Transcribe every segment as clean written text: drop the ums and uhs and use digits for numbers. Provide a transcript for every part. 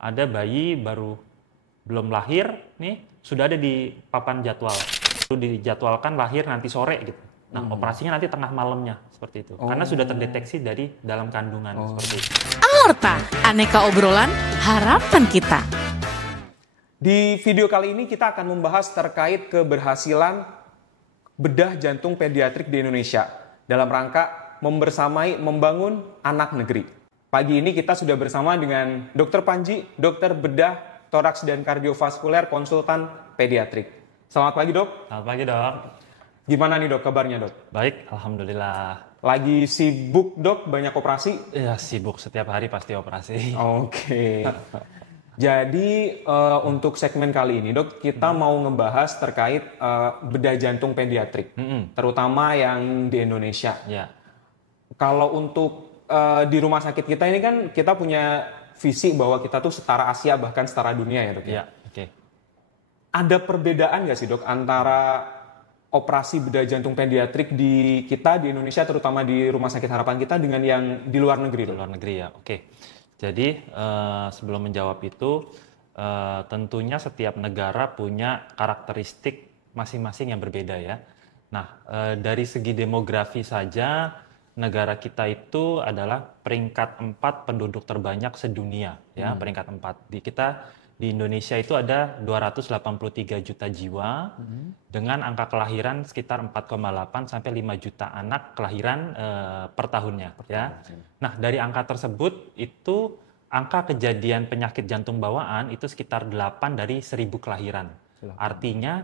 ada bayi baru belum lahir nih sudah ada di papan jadwal. Itu dijadwalkan lahir nanti sore gitu. Nah, operasinya nanti tengah malamnya seperti itu. Karena sudah terdeteksi dari dalam kandungan seperti itu. Aorta, aneka obrolan harapan kita. Di video kali ini kita akan membahas terkait keberhasilan bedah jantung pediatrik di Indonesia dalam rangka membangun anak negeri. Pagi ini kita sudah bersama dengan Dr. Panji, dokter bedah, toraks dan kardiovaskuler, konsultan pediatrik. Selamat pagi, Dok. Selamat pagi, Dok. Gimana nih, Dok, kabarnya, Dok? Baik, alhamdulillah. Lagi sibuk, Dok? Banyak operasi? Ya, sibuk setiap hari pasti operasi. Oke. Jadi untuk segmen kali ini, Dok, kita mau ngebahas terkait bedah jantung pediatrik, terutama yang di Indonesia. Ya. Kalau untuk di rumah sakit kita ini kan kita punya visi bahwa kita tuh setara Asia bahkan setara dunia ya, Dok. Ya, oke. Ada perbedaan nggak sih, Dok, antara operasi bedah jantung pediatrik di kita di Indonesia, terutama di rumah sakit harapan kita, dengan yang di luar negeri, Dok? Di luar negeri ya, oke. Jadi sebelum menjawab itu, tentunya setiap negara punya karakteristik masing-masing yang berbeda ya. Nah, dari segi demografi saja, negara kita itu adalah peringkat 4 penduduk terbanyak sedunia, ya, peringkat 4. Di Indonesia itu ada 283 juta jiwa dengan angka kelahiran sekitar 4,8 sampai 5 juta anak kelahiran per tahunnya, ya. Nah, dari angka tersebut itu angka kejadian penyakit jantung bawaan itu sekitar 8 dari 1.000 kelahiran. Artinya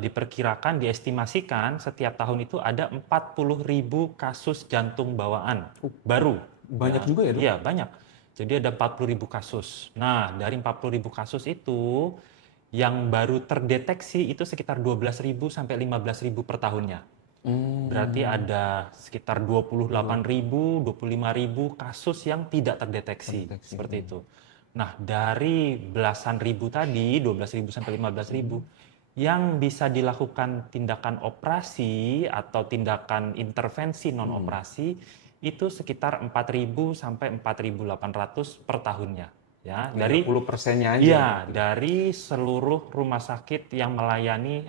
diperkirakan, diestimasikan setiap tahun itu ada 40.000 kasus jantung bawaan baru. Banyak juga ya, Dok? Iya, banyak. Jadi ada 40.000 kasus. Nah, dari 40.000 kasus itu, yang baru terdeteksi itu sekitar 12.000 sampai 15.000 per tahunnya. Berarti ada sekitar 28.000, 25.000 kasus yang tidak terdeteksi. Seperti itu. Nah, dari belasan ribu tadi, 12.000 sampai 15.000, yang bisa dilakukan tindakan operasi atau tindakan intervensi non-operasi, itu sekitar 4.000 sampai 4.800 per tahunnya, ya. Dari 10%-nya aja. Iya, dari seluruh rumah sakit yang melayani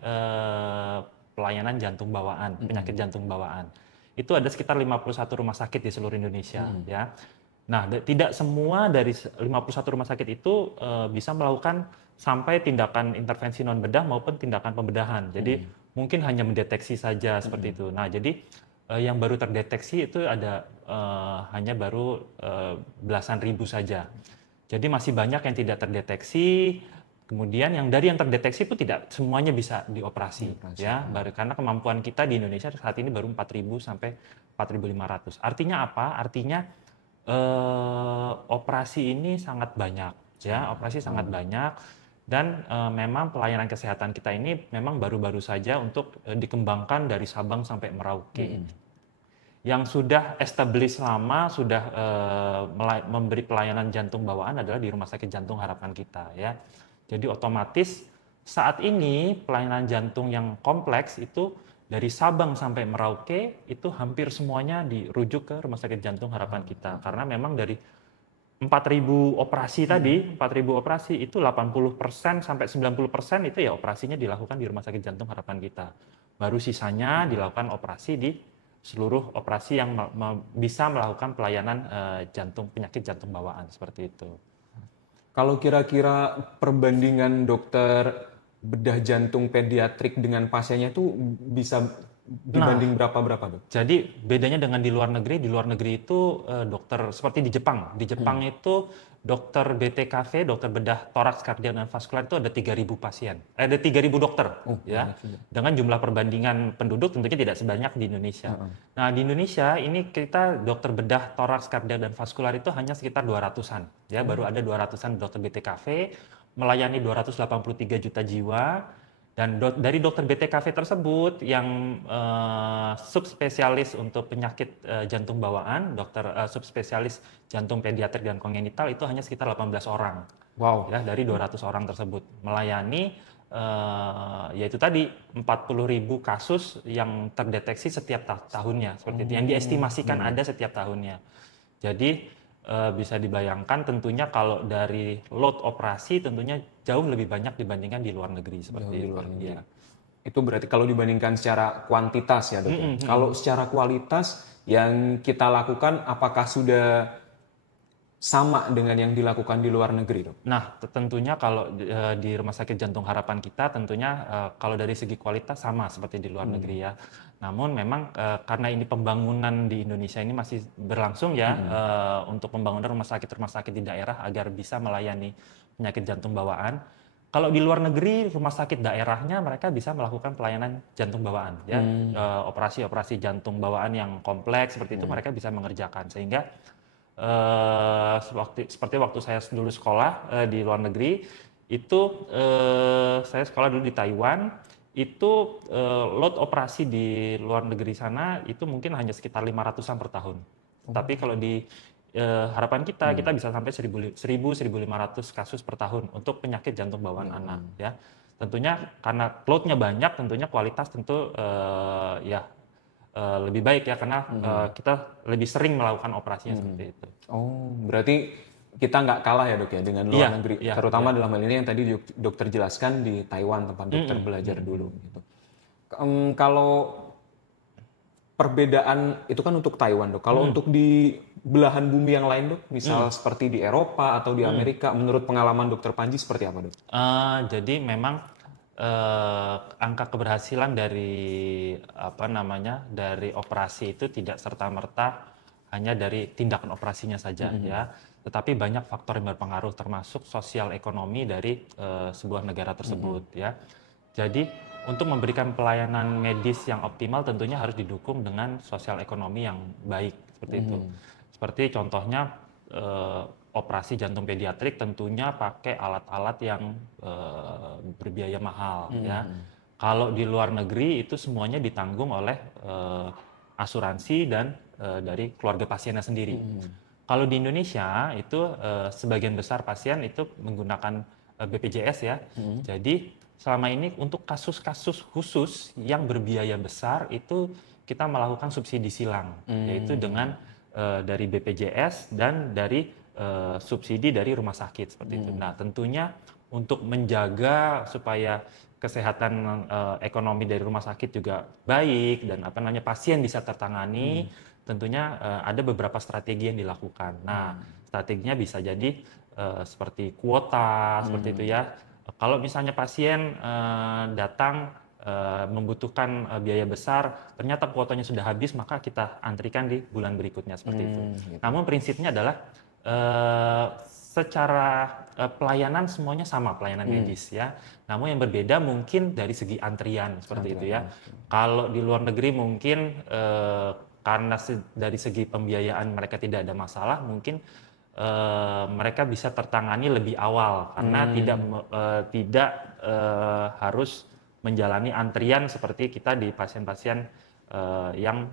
pelayanan jantung bawaan, penyakit jantung bawaan. Itu ada sekitar 51 rumah sakit di seluruh Indonesia, ya. Nah, tidak semua dari 51 rumah sakit itu bisa melakukan sampai tindakan intervensi non bedah maupun tindakan pembedahan. Jadi mungkin hanya mendeteksi saja seperti itu. Nah, jadi yang baru terdeteksi itu ada hanya baru belasan ribu saja. Jadi masih banyak yang tidak terdeteksi. Kemudian yang terdeteksi pun tidak semuanya bisa dioperasi, ya. Karena kemampuan kita di Indonesia saat ini baru 4.000 sampai 4.500. Artinya apa? Artinya operasi ini sangat banyak, ya. Operasi sangat banyak. Dan memang pelayanan kesehatan kita ini memang baru-baru saja untuk dikembangkan dari Sabang sampai Merauke. Yang sudah established lama, sudah memberi pelayanan jantung bawaan adalah di Rumah Sakit Jantung Harapan kita, ya. Jadi otomatis saat ini pelayanan jantung yang kompleks itu dari Sabang sampai Merauke itu hampir semuanya dirujuk ke Rumah Sakit Jantung Harapan kita. Karena memang dari 4.000 operasi tadi, 4.000 operasi itu 80% sampai 90% itu ya operasinya dilakukan di Rumah Sakit Jantung Harapan kita. Baru sisanya dilakukan operasi di seluruh operasi yang bisa melakukan pelayanan penyakit jantung bawaan seperti itu. Kalau kira-kira perbandingan dokter bedah jantung pediatrik dengan pasiennya itu bisa dibanding berapa, Dok? Jadi bedanya dengan di luar negeri itu dokter seperti di Jepang. Di Jepang itu dokter BTKV, dokter bedah toraks, kardiak dan vaskular itu ada 3.000 pasien. Ada 3.000 dokter, ya. Dengan jumlah perbandingan penduduk tentunya tidak sebanyak di Indonesia. Nah, di Indonesia ini kita dokter bedah toraks, kardiak dan vaskular itu hanya sekitar 200-an, ya. Baru ada 200-an dokter BTKV melayani 283 juta jiwa. Dan dari dokter BTKV tersebut yang subspesialis untuk penyakit jantung bawaan, dokter subspesialis jantung pediatrik dan kongenital itu hanya sekitar 18 orang. Wow. Ya, dari 200 orang tersebut melayani yaitu tadi 40.000 kasus yang terdeteksi setiap tahunnya seperti itu, yang diestimasikan ada setiap tahunnya. Jadi bisa dibayangkan tentunya kalau dari load operasi tentunya jauh lebih banyak dibandingkan di luar negeri seperti Di itu. luar negeri. Iya. Itu berarti kalau dibandingkan secara kuantitas ya dok. Ya. Kalau secara kualitas yang kita lakukan apakah sudah sama dengan yang dilakukan di luar negeri dok? Nah, tentunya kalau di Rumah Sakit Jantung Harapan kita tentunya kalau dari segi kualitas sama seperti di luar negeri ya. Namun memang karena ini pembangunan di Indonesia ini masih berlangsung ya untuk pembangunan rumah sakit di daerah agar bisa melayani penyakit jantung bawaan. Kalau di luar negeri rumah sakit daerahnya mereka bisa melakukan pelayanan jantung bawaan ya. Operasi-operasi jantung bawaan yang kompleks seperti itu mereka bisa mengerjakan sehingga seperti waktu saya dulu sekolah di luar negeri itu saya sekolah dulu di Taiwan itu load operasi di luar negeri sana itu mungkin hanya sekitar 500-an per tahun. Tapi kalau di harapan kita bisa sampai 1.500 kasus per tahun untuk penyakit jantung bawaan anak ya. Tentunya karena loadnya banyak tentunya kualitas tentu lebih baik ya karena kita lebih sering melakukan operasinya seperti itu. Oh, berarti kita nggak kalah ya dok ya dengan luar negeri, terutama dalam hal ini yang tadi dokter jelaskan di Taiwan tempat dokter belajar dulu. Gitu. Kalau perbedaan itu kan untuk Taiwan dok. Kalau untuk di belahan bumi yang lain dok, misal seperti di Eropa atau di Amerika, menurut pengalaman dokter Panji seperti apa dok? Jadi memang angka keberhasilan dari dari operasi itu tidak serta-merta hanya dari tindakan operasinya saja ya, tetapi banyak faktor yang berpengaruh termasuk sosial ekonomi dari sebuah negara tersebut ya. Jadi untuk memberikan pelayanan medis yang optimal tentunya harus didukung dengan sosial ekonomi yang baik seperti itu. Seperti contohnya operasi jantung pediatrik tentunya pakai alat-alat yang berbiaya mahal ya. Kalau di luar negeri itu semuanya ditanggung oleh asuransi dan dari keluarga pasiennya sendiri. Kalau di Indonesia itu sebagian besar pasien itu menggunakan BPJS ya. Jadi selama ini untuk kasus-kasus khusus yang berbiaya besar itu kita melakukan subsidi silang, yaitu dengan dari BPJS dan dari subsidi dari rumah sakit seperti itu. Nah, tentunya untuk menjaga supaya kesehatan ekonomi dari rumah sakit juga baik dan pasien bisa tertangani, tentunya ada beberapa strategi yang dilakukan. Nah, strateginya bisa jadi seperti kuota seperti itu ya. Kalau misalnya pasien datang membutuhkan biaya besar, ternyata kuotanya sudah habis, maka kita antrikan di bulan berikutnya seperti itu. Gitu. Namun prinsipnya adalah secara pelayanan semuanya sama, pelayanan medis ya. Namun yang berbeda mungkin dari segi antrian seperti itu ya. Kalau di luar negeri mungkin karena dari segi pembiayaan mereka tidak ada masalah, mungkin mereka bisa tertangani lebih awal karena tidak harus menjalani antrian seperti kita di pasien-pasien yang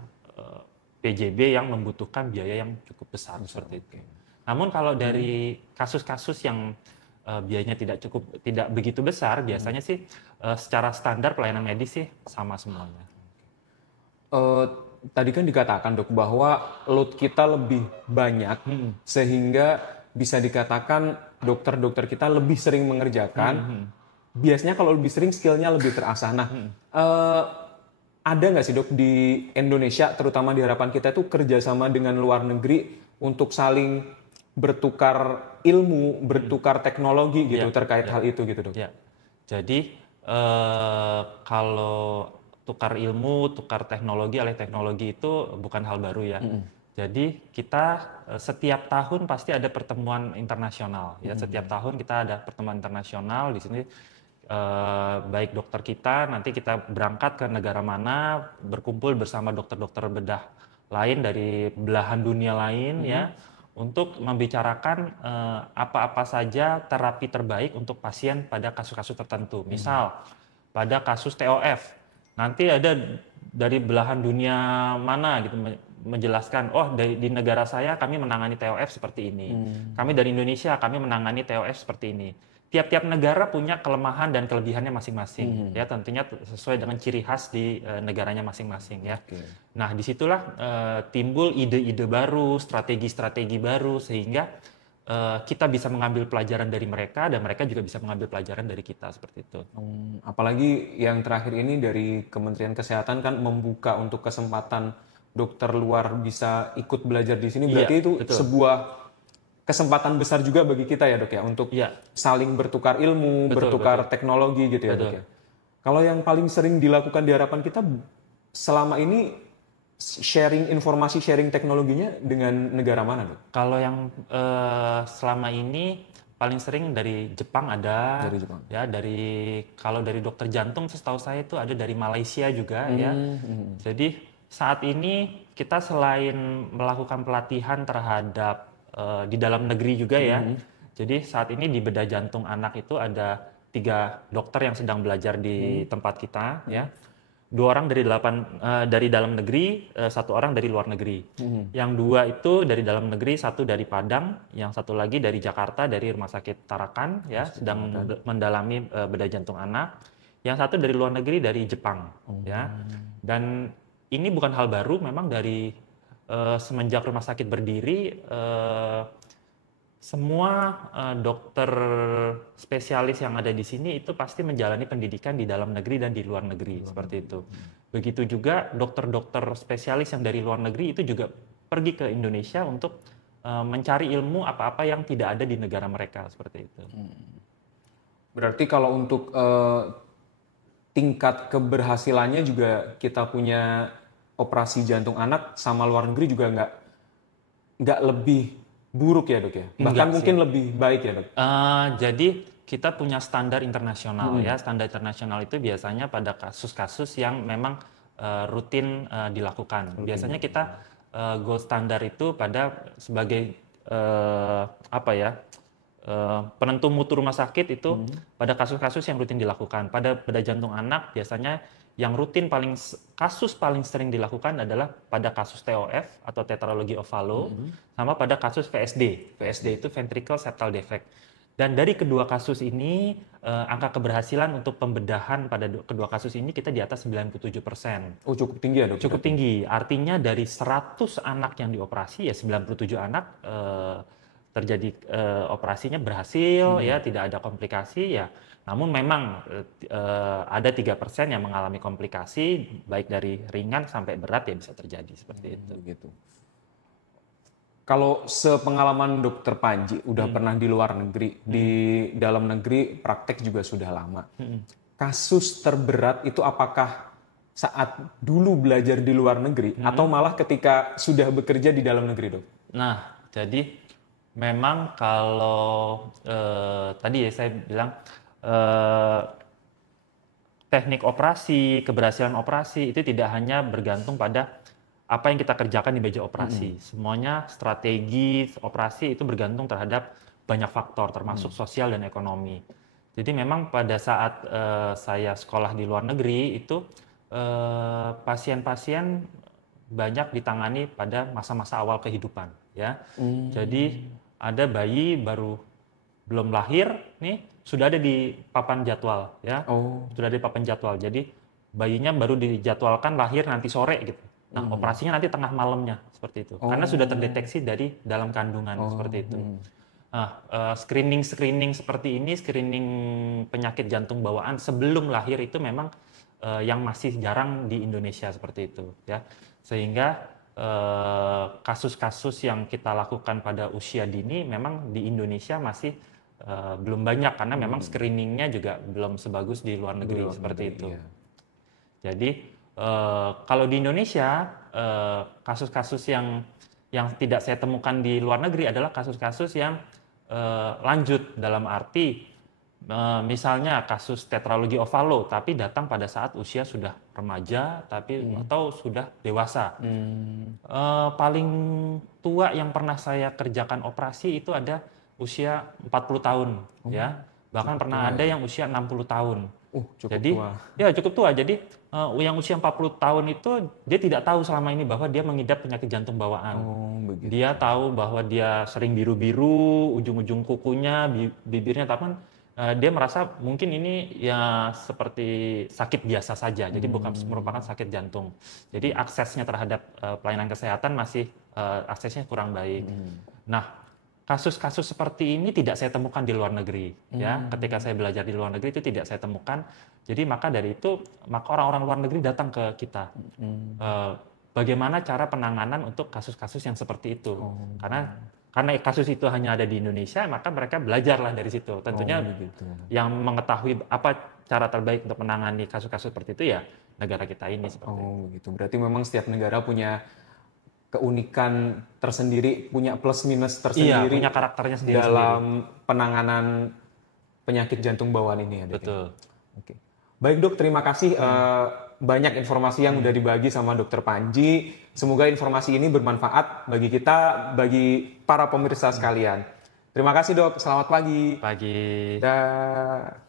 PJB yang membutuhkan biaya yang cukup besar seperti itu. Namun kalau dari kasus-kasus yang biayanya tidak begitu besar, biasanya sih secara standar pelayanan medis sih sama semuanya. Tadi kan dikatakan dok bahwa load kita lebih banyak sehingga bisa dikatakan dokter-dokter kita lebih sering mengerjakan. Biasanya kalau lebih sering skillnya lebih terasah. Nah, ada nggak sih dok di Indonesia, terutama di harapan kita itu kerjasama dengan luar negeri untuk saling bertukar ilmu, bertukar teknologi gitu terkait hal itu gitu dok? Ya. Jadi kalau tukar ilmu, tukar teknologi, alih teknologi itu bukan hal baru ya. Jadi kita setiap tahun pasti ada pertemuan internasional ya. Setiap tahun kita ada pertemuan internasional di sini. Baik dokter kita, nanti kita berangkat ke negara mana, berkumpul bersama dokter-dokter bedah lain dari belahan dunia lain ya, untuk membicarakan apa-apa saja terapi terbaik untuk pasien pada kasus-kasus tertentu. Misal pada kasus TOF, nanti ada dari belahan dunia mana gitu menjelaskan, oh di negara saya kami menangani TOF seperti ini, kami dari Indonesia kami menangani TOF seperti ini. tiap-tiap negara punya kelemahan dan kelebihannya masing-masing, ya tentunya sesuai dengan ciri khas di negaranya masing-masing, ya. Oke. Nah, disitulah timbul ide-ide baru, strategi-strategi baru, sehingga kita bisa mengambil pelajaran dari mereka dan mereka juga bisa mengambil pelajaran dari kita, seperti itu. Apalagi yang terakhir ini dari Kementerian Kesehatan kan membuka untuk kesempatan dokter luar bisa ikut belajar di sini, berarti Iya, itu betul. sebuah kesempatan besar juga bagi kita ya dok ya, untuk Iya. saling bertukar ilmu, Betul, bertukar teknologi gitu ya dok Betul. ya. Kalau yang paling sering dilakukan di harapan kita selama ini sharing informasi, sharing teknologinya dengan negara mana dok? Kalau yang selama ini paling sering dari Jepang ada, Dari Jepang. ya kalau dari dokter jantung setahu saya itu ada dari Malaysia juga, ya. Jadi saat ini kita selain melakukan pelatihan terhadap di dalam negeri juga, ya. Jadi saat ini di bedah jantung anak itu ada 3 dokter yang sedang belajar di tempat kita, ya. 2 orang dari dalam negeri, 1 orang dari luar negeri. Yang 2 itu dari dalam negeri, 1 dari Padang, yang 1 lagi dari Jakarta, dari Rumah Sakit Tarakan, ya, sedang mendalami bedah jantung anak. Yang 1 dari luar negeri, dari Jepang, ya. Dan ini bukan hal baru, memang dari semenjak rumah sakit berdiri, semua dokter spesialis yang ada di sini itu pasti menjalani pendidikan di dalam negeri dan di luar negeri, seperti itu. Begitu juga dokter-dokter spesialis yang dari luar negeri itu juga pergi ke Indonesia untuk mencari ilmu apa-apa yang tidak ada di negara mereka, seperti itu. Berarti kalau untuk tingkat keberhasilannya juga kita punya operasi jantung anak sama luar negeri juga nggak lebih buruk ya dok ya? Bahkan Enggak mungkin lebih baik ya dok? Jadi kita punya standar internasional, ya. Standar internasional itu biasanya pada kasus-kasus yang memang rutin dilakukan. Biasanya kita gold standar itu pada sebagai penentu mutu rumah sakit itu pada kasus-kasus yang rutin dilakukan. Pada bedah jantung anak biasanya yang kasus paling sering dilakukan adalah pada kasus TOF atau tetralogy of Fallot, sama pada kasus VSD. VSD itu ventricle septal defect. Dan dari kedua kasus ini, angka keberhasilan untuk pembedahan pada kedua kasus ini kita di atas 97%. Oh cukup tinggi ya dok? Cukup tinggi. Artinya dari 100 anak yang dioperasi, ya 97 anak terjadi operasinya berhasil, ya tidak ada komplikasi, ya. Namun memang ada 3% yang mengalami komplikasi, baik dari ringan sampai berat, ya bisa terjadi seperti itu. Gitu. Kalau sepengalaman dokter Panji udah pernah di luar negeri, di dalam negeri praktek juga sudah lama. Kasus terberat itu apakah saat dulu belajar di luar negeri atau malah ketika sudah bekerja di dalam negeri dok? Nah, jadi memang kalau tadi ya saya bilang teknik operasi, keberhasilan operasi itu tidak hanya bergantung pada apa yang kita kerjakan di meja operasi. Semuanya strategi operasi itu bergantung terhadap banyak faktor, termasuk sosial dan ekonomi. Jadi memang pada saat saya sekolah di luar negeri itu pasien-pasien banyak ditangani pada masa-masa awal kehidupan, ya. Jadi ada bayi baru belum lahir nih sudah ada di papan jadwal, ya. Sudah ada di papan jadwal. Jadi bayinya baru dijadwalkan lahir nanti sore gitu. Nah, operasinya nanti tengah malamnya seperti itu. Karena sudah terdeteksi dari dalam kandungan seperti itu. Nah, screening seperti ini, screening penyakit jantung bawaan sebelum lahir itu memang yang masih jarang di Indonesia seperti itu, ya. Sehingga kasus-kasus yang kita lakukan pada usia dini memang di Indonesia masih belum banyak karena memang screeningnya juga belum sebagus di luar negeri seperti itu. Iya. Jadi kalau di Indonesia kasus-kasus yang tidak saya temukan di luar negeri adalah kasus-kasus yang lanjut, dalam arti misalnya kasus tetralogy of Fallot tapi datang pada saat usia sudah remaja atau sudah dewasa. Paling tua yang pernah saya kerjakan operasi itu ada usia 40 tahun, ya. Bahkan pernah ada yang usia 60 tahun. Cukup Jadi, tua. ya cukup tua. Jadi yang usia 40 tahun itu dia tidak tahu selama ini bahwa dia mengidap penyakit jantung bawaan. Begitu. Dia tahu bahwa dia sering biru-biru, ujung-ujung kukunya, bibirnya, tapi dia merasa mungkin ini ya seperti sakit biasa saja, jadi bukan merupakan sakit jantung. Jadi aksesnya terhadap pelayanan kesehatan masih aksesnya kurang baik. Nah, kasus-kasus seperti ini tidak saya temukan di luar negeri. Ya, ketika saya belajar di luar negeri itu tidak saya temukan. Jadi maka dari itu, maka orang-orang luar negeri datang ke kita. Bagaimana cara penanganan untuk kasus-kasus yang seperti itu? Karena kasus itu hanya ada di Indonesia, maka mereka belajarlah dari situ. Tentunya yang mengetahui apa cara terbaik untuk menangani kasus-kasus seperti itu ya negara kita ini seperti itu. Gitu. Berarti memang setiap negara punya keunikan tersendiri, punya plus minus tersendiri. Iya, punya karakternya sendiri dalam penanganan penyakit jantung bawaan ini ya, Dok. Betul. Oke. Baik, Dok, terima kasih banyak informasi yang udah dibagi sama Dokter Panji. Semoga informasi ini bermanfaat bagi kita, bagi para pemirsa sekalian. Terima kasih, Dok. Selamat pagi. Pagi. Dah.